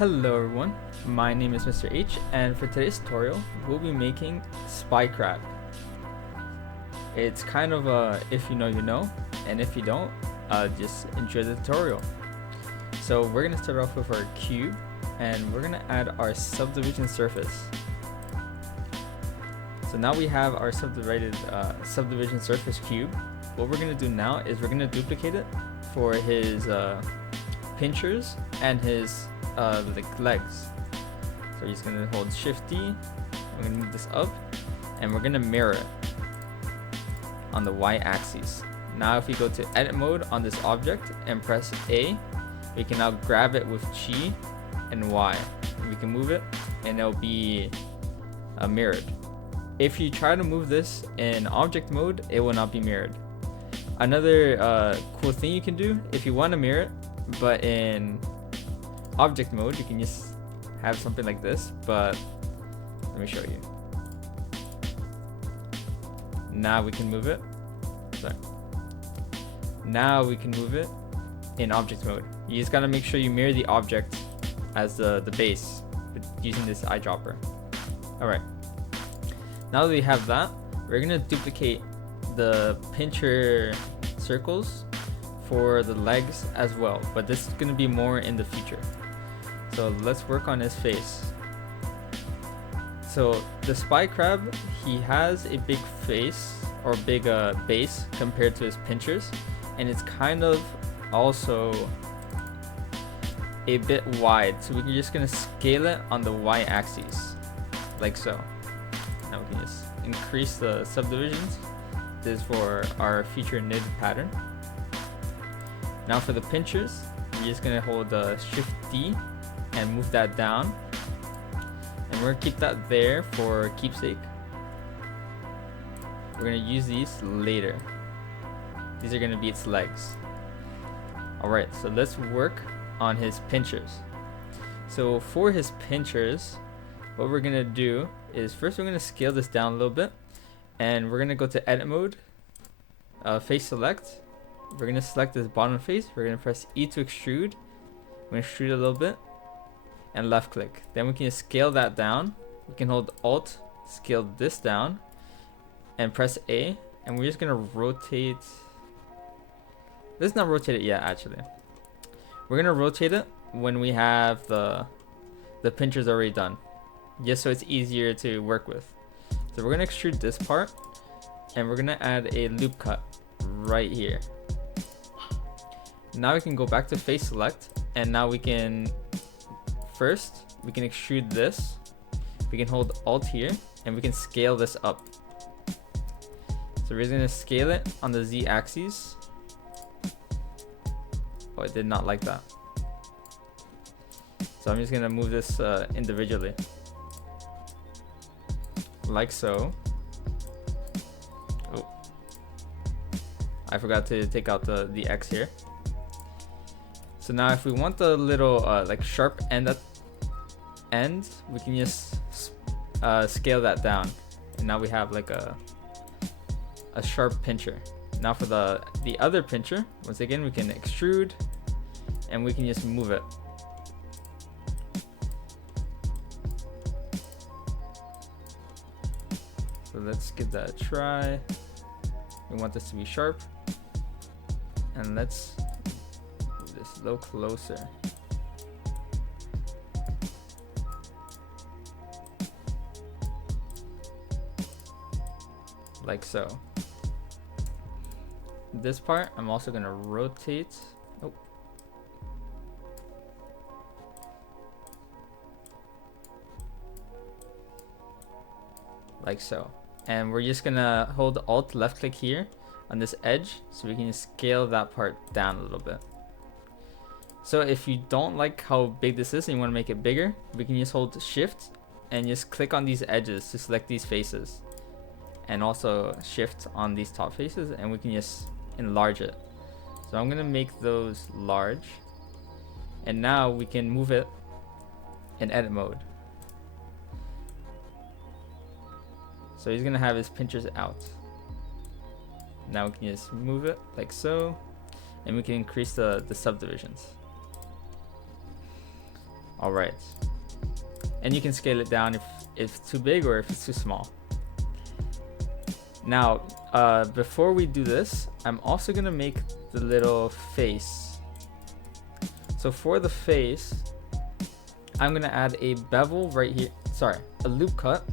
Hello everyone, my name is Mr. H, and for today's tutorial, we'll be making Spycrab. It's kind of a if you know you know, and if you don't, just enjoy the tutorial. So we're going to start off with our cube, and we're going to add our subdivision surface. So now we have our subdivision surface cube. What we're going to do now is we're going to duplicate it for his pinchers and his legs. So we're just gonna hold Shift D. We're gonna move this up, and we're gonna mirror it on the Y-axis. Now, if we go to Edit mode on this object and press A, we can now grab it with G and Y. We can move it, and it'll be mirrored. If you try to move this in object mode, it will not be mirrored. Another cool thing you can do if you want to mirror it, but in object mode, you can just have something like this, but let me show you. Now we can move it. Sorry. Now we can move it in object mode. You just gotta make sure you mirror the object as the base using this eyedropper. Alright. Now that we have that, we're gonna duplicate the pincher circles for the legs as well, but this is gonna be more in the future. So let's work on his face. So the Spycrab, he has a big face or big base compared to his pinchers, and it's kind of also a bit wide. So we're just gonna scale it on the Y-axis, like so. Now we can just increase the subdivisions. This is for our future knitted pattern. Now for the pinchers, we're just gonna hold Shift D and move that down, and we're gonna keep that there for keepsake. We're gonna use these later. These are gonna be its legs. Alright, so let's work on his pinchers. So for his pinchers, what we're gonna do is first we're gonna scale this down a little bit, and we're gonna go to Edit mode, face select. We're gonna select this bottom face. We're gonna press E to extrude. We're gonna extrude a little bit, and left click. Then we can just scale that down. We can hold Alt, scale this down, and press A, and we're just gonna rotate. Let's not rotate it yet, actually. We're gonna rotate it when we have the pinchers already done, just so it's easier to work with. So we're gonna extrude this part, and we're gonna add a loop cut right here. Now we can go back to face select, and now we can extrude this. We can hold Alt here, and we can scale this up. So we're just gonna scale it on the Z axis. Oh, I did not like that. So I'm just gonna move this individually, like so. Oh, I forgot to take out the X here. So now if we want the little like sharp end at end, we can just scale that down, and now we have like a sharp pincher. Now for the other pincher, once again we can extrude, and we can just move it. So let's give that a try. We want this to be sharp, and let's move this a little closer. Like so. This part I'm also gonna rotate. Oh. Like so. And we're just gonna hold Alt left click here on this edge, so we can just scale that part down a little bit. So if you don't like how big this is and you want to make it bigger, we can just hold Shift and just click on these edges to select these faces, and also Shift on these top faces, and we can just enlarge it. So I'm gonna make those large, and now we can move it in Edit mode. So he's gonna have his pinchers out. Now we can just move it like so, and we can increase the subdivisions. All right. And you can scale it down if it's too big or if it's too small. Now, before we do this, I'm also gonna make the little face. So for the face, I'm gonna add a bevel right here. Sorry, a loop cut.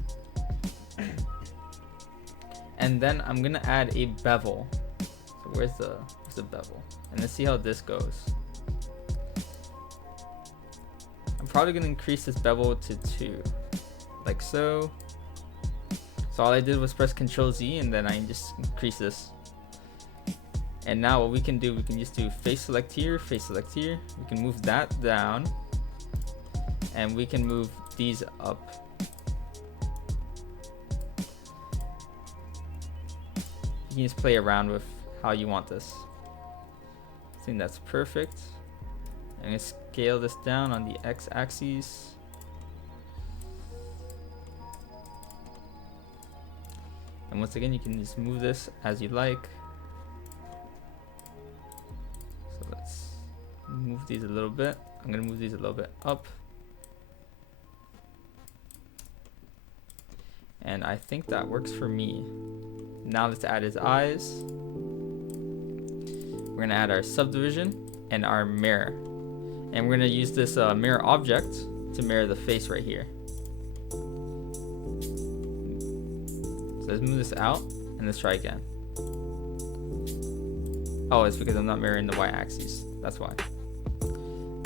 And then I'm gonna add a bevel. So where's the bevel? And let's see how this goes. I'm probably gonna increase this bevel to 2, like so. So all I did was press Ctrl Z and then I just increase this. And now what we can do, we can just do face select here, face select here. We can move that down and we can move these up. You can just play around with how you want this. I think that's perfect. I'm gonna scale this down on the x-axis. And once again, you can just move this as you like. So let's move these a little bit. I'm gonna move these a little bit up. And I think that works for me. Now let's add his eyes. We're gonna add our subdivision and our mirror. And we're gonna use this mirror object to mirror the face right here. So let's move this out and let's try again. Oh, it's because I'm not mirroring the y-axis. That's why.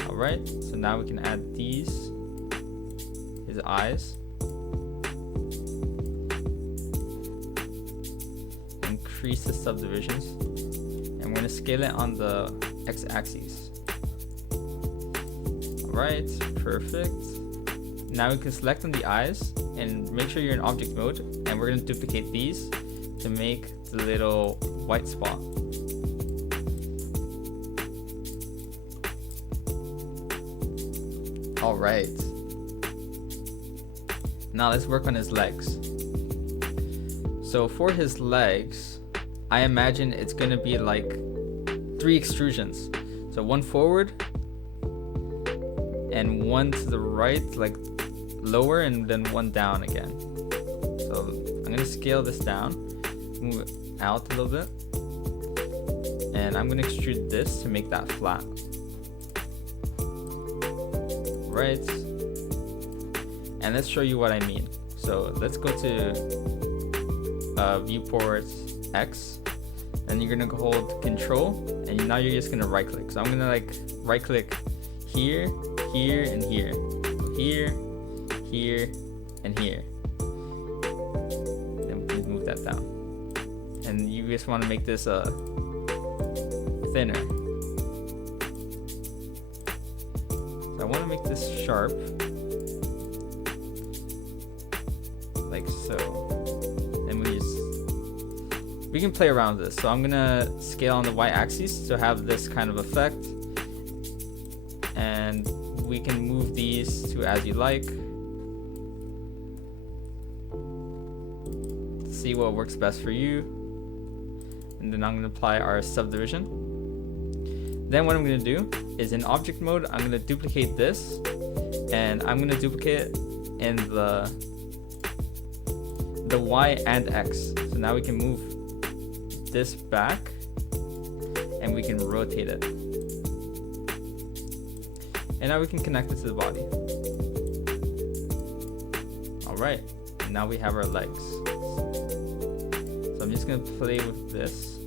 All right, so now we can add these, his eyes. Increase the subdivisions. And we're gonna scale it on the x-axis. All right, perfect. Now we can select on the eyes and make sure you're in object mode, and we're gonna duplicate these to make the little white spot. All right. Now let's work on his legs. So for his legs, I imagine it's gonna be like 3 extrusions. So 1 forward and 1 to the right, like lower, and then 1 down again. So I'm gonna scale this down, move it out a little bit, and I'm gonna extrude this to make that flat. Right. And let's show you what I mean. So let's go to viewport X, and you're gonna hold Control, and now you're just gonna right click. So I'm gonna like right click here, here, and here. So here, here, and here. Then we can move that down. And you just want to make this thinner. So I want to make this sharp, like so. And we can play around with this. So I'm gonna scale on the y-axis to have this kind of effect, and we can move these to as you like. See what works best for you. And then I'm gonna apply our subdivision. Then what I'm gonna do is in object mode, I'm gonna duplicate this, and I'm gonna duplicate it in the Y and X. So now we can move this back and we can rotate it. And now we can connect it to the body. All right, and now we have our legs. So I'm just gonna play with this,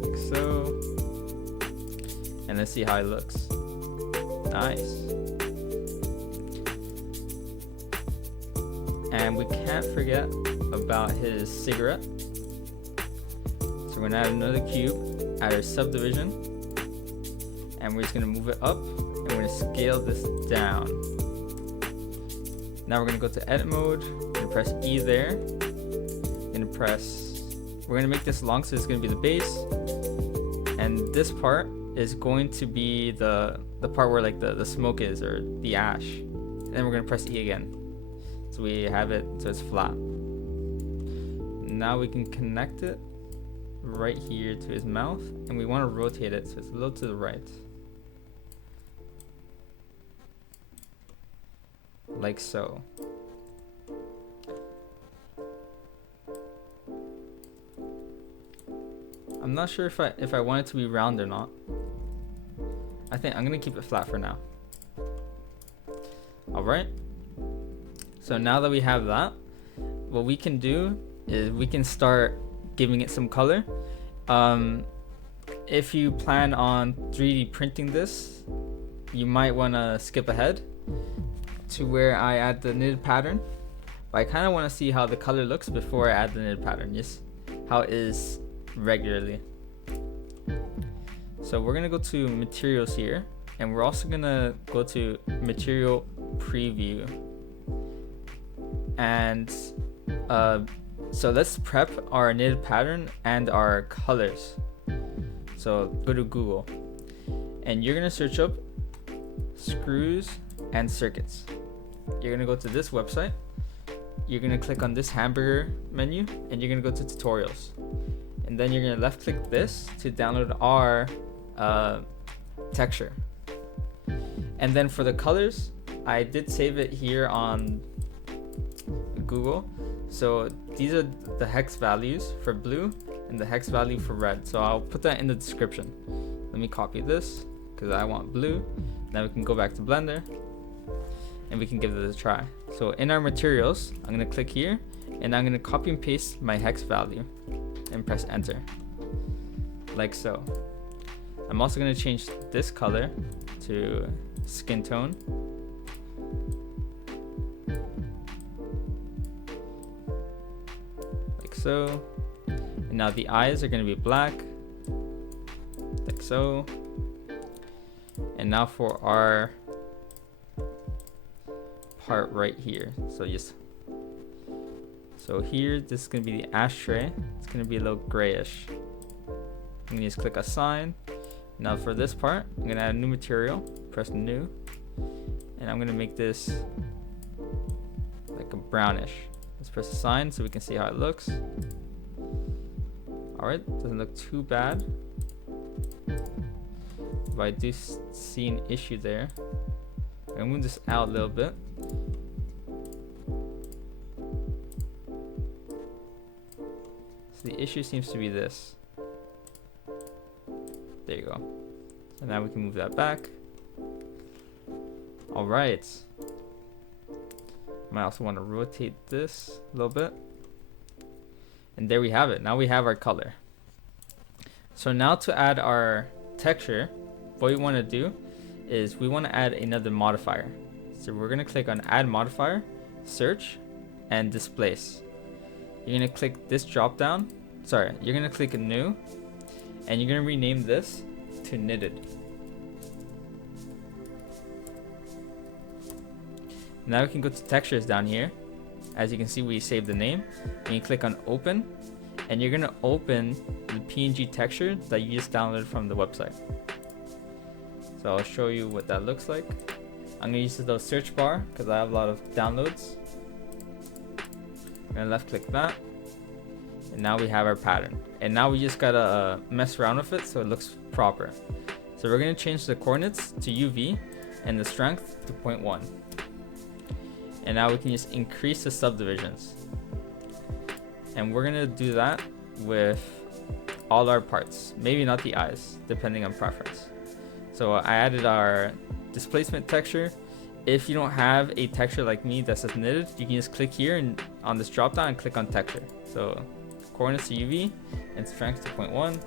like so. And let's see how it looks. Nice. And we can't forget about his cigarette. So we're gonna add another cube, add our subdivision, and we're just gonna move it up, and we're gonna scale this down. Now we're gonna go to edit mode, we're gonna press E there, we're gonna make this long, so it's gonna be the base, and this part is going to be the part where like the smoke is, or the ash. And then we're gonna press E again. So we have it so it's flat. Now we can connect it right here to his mouth, and we want to rotate it so it's a little to the right. like so. I'm not sure if I want it to be round or not. I think I'm gonna keep it flat for now. Alright, so now that we have that, what we can do is we can start giving it some color. If you plan on 3D printing this, you might want to skip ahead to where I add the knitted pattern. But I kind of want to see how the color looks before I add the knitted pattern, just how it is regularly. So we're gonna go to materials here, and we're also gonna go to material preview. And so let's prep our knitted pattern and our colors. So go to Google, and you're gonna search up screws and circuits. You're gonna go to this website. You're gonna click on this hamburger menu, and you're gonna go to tutorials. And then you're gonna left click this to download our texture. And then for the colors, I did save it here on Google. So these are the hex values for blue and the hex value for red. So I'll put that in the description. Let me copy this because I want blue. Now we can go back to Blender and we can give this a try. So in our materials, I'm gonna click here and I'm gonna copy and paste my hex value and press enter, like so. I'm also gonna change this color to skin tone. Like so. And now the eyes are gonna be black, like so. And now for our part right here. So here, this is gonna be the ashtray. It's gonna be a little grayish. I'm gonna just click assign. Now for this part, I'm gonna add a new material, press new, and I'm gonna make this like a brownish. Let's press assign so we can see how it looks. Alright, doesn't look too bad. But I do see an issue there. I'm gonna move this out a little bit. So the issue seems to be this. There you go. So now we can move that back. All right. Might also want to rotate this a little bit. And there we have it. Now we have our color. So now to add our texture, what we want to do is we want to add another modifier. So we're going to click on add modifier, search, and displace. You're going to click this drop down. Sorry, you're going to click new. And you're going to rename this to knitted. Now we can go to textures down here. As you can see, we saved the name. And you click on open. And you're going to open the PNG texture that you just downloaded from the website. So I'll show you what that looks like. I'm going to use the search bar because I have a lot of downloads. I'm going to left click that. And now we have our pattern. And now we just gotta mess around with it so it looks proper. So we're gonna change the coordinates to UV and the strength to 0.1. And now we can just increase the subdivisions. And we're gonna do that with all our parts. Maybe not the eyes, depending on preference. So I added our displacement texture. If you don't have a texture like me that says knitted, you can just click here and on this drop down and click on texture. So coordinates to UV and strength to 0.1.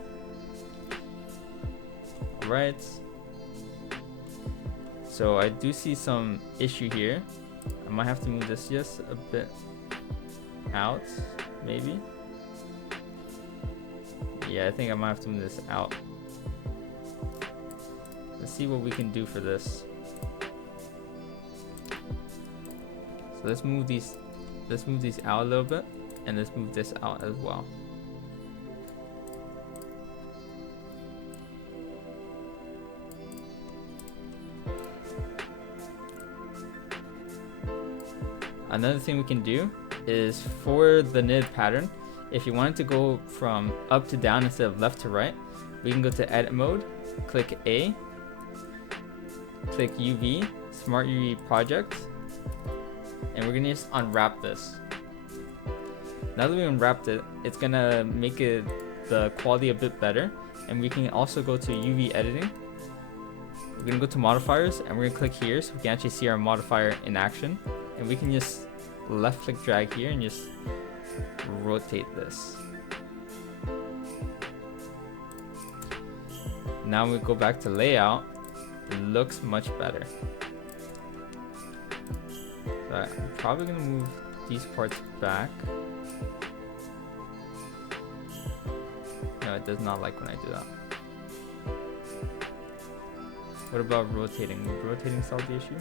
Alright. So I do see some issue here. I might have to move this just a bit out, maybe. Yeah, I think I might have to move this out. Let's see what we can do for this. So let's move these out a little bit. And let's move this out as well. Another thing we can do is for the knitted pattern, if you wanted to go from up to down instead of left to right, we can go to edit mode, click A, click UV, Smart UV project, and we're gonna just unwrap this. Now that we unwrapped it, it's gonna make it the quality a bit better, and we can also go to UV editing. We're gonna go to modifiers, and we're gonna click here so we can actually see our modifier in action, and we can just left click drag here and just rotate this. Now when we go back to layout, it looks much better. So I'm probably gonna move these parts back. No, it does not like when I do that. What about rotating? Would rotating solve the issue?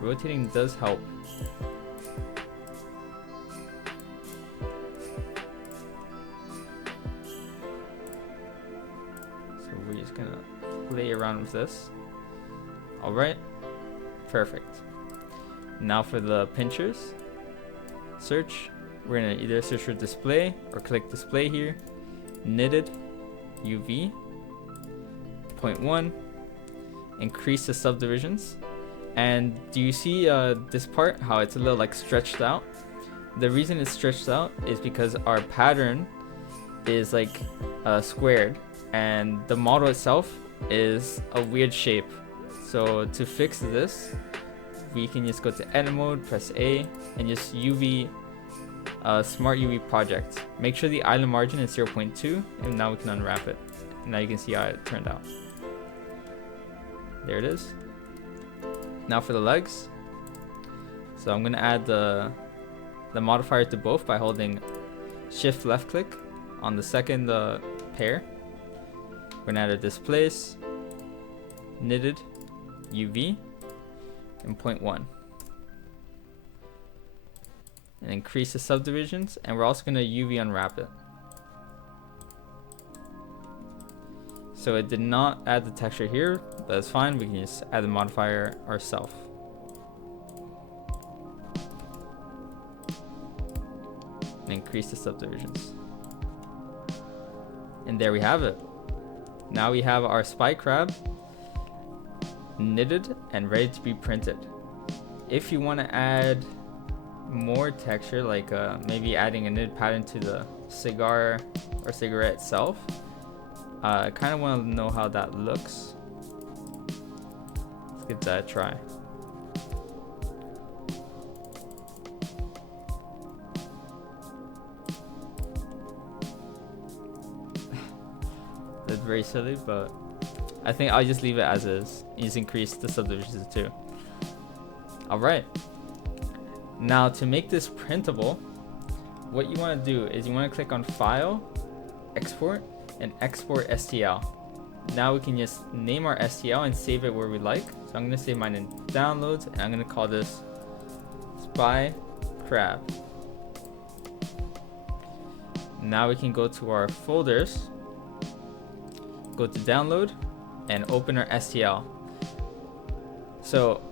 Rotating does help. So we're just gonna play around with this. Alright, perfect. Now for the pinchers, search. We're gonna either search for display or click display here. Knitted, UV, 0.1, increase the subdivisions. And do you see this part, how it's a little like stretched out? The reason it's stretched out is because our pattern is like squared, and the model itself is a weird shape. So to fix this, we can just go to edit mode, press A, and just UV, smart UV project. Make sure the island margin is 0.2, and now we can unwrap it. Now you can see how it turned out. There it is. Now for the legs. So I'm gonna add the modifier to both by holding shift left click on the second pair. We're gonna add a displace, knitted, UV, and 0.1. And increase the subdivisions, and we're also gonna UV unwrap it. So it did not add the texture here, but that's fine. We can just add the modifier ourselves. And increase the subdivisions. And there we have it. Now we have our Spycrab knitted and ready to be printed. If you want to add more texture, like maybe adding a knit pattern to the cigar or cigarette itself, I kind of want to know how that looks. Let's give that a try. That's very silly, but I think I'll just leave it as is. Just increase the subdivisions too. Alright. Now to make this printable, what you want to do is you want to click on File, Export, and Export STL. Now we can just name our STL and save it where we like. So I'm going to save mine in Downloads, and I'm going to call this Spycrab. Now we can go to our folders, go to Download, and open our STL. So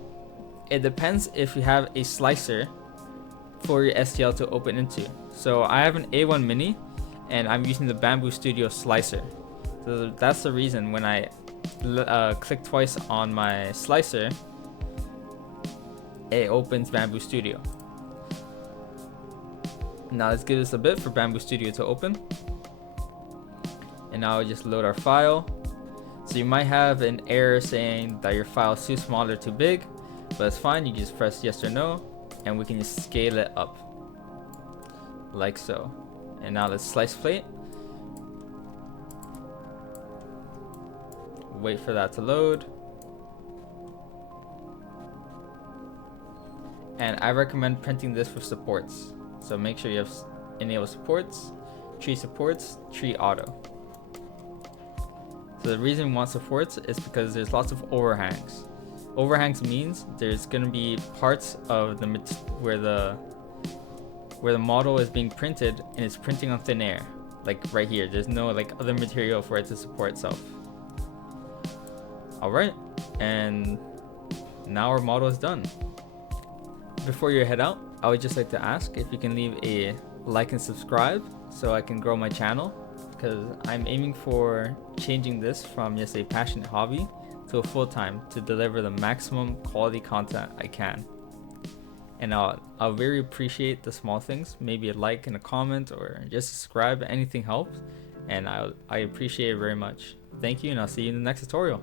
it depends if you have a slicer for your STL to open into. So I have an A1 Mini, and I'm using the Bamboo Studio slicer. So that's the reason when I click twice on my slicer, it opens Bamboo Studio. Now let's give this a bit for Bamboo Studio to open. And now we just load our file. So you might have an error saying that your file is too small or too big, but it's fine. You just press yes or no, and we can just scale it up like so. And now let's slice plate. Wait for that to load. And I recommend printing this with supports. So make sure you have enable supports, tree auto. So the reason we want supports is because there's lots of overhangs. Overhangs means there's gonna be parts of the where the model is being printed and it's printing on thin air, like right here. There's no like other material for it to support itself. All right, and now our model is done. Before you head out, I would just like to ask if you can leave a like and subscribe so I can grow my channel, because I'm aiming for changing this from just a passionate hobby to full time to deliver the maximum quality content I can. And I'll very appreciate the small things, maybe a like and a comment or just subscribe, anything helps, and I appreciate it very much. Thank you, and I'll see you in the next tutorial.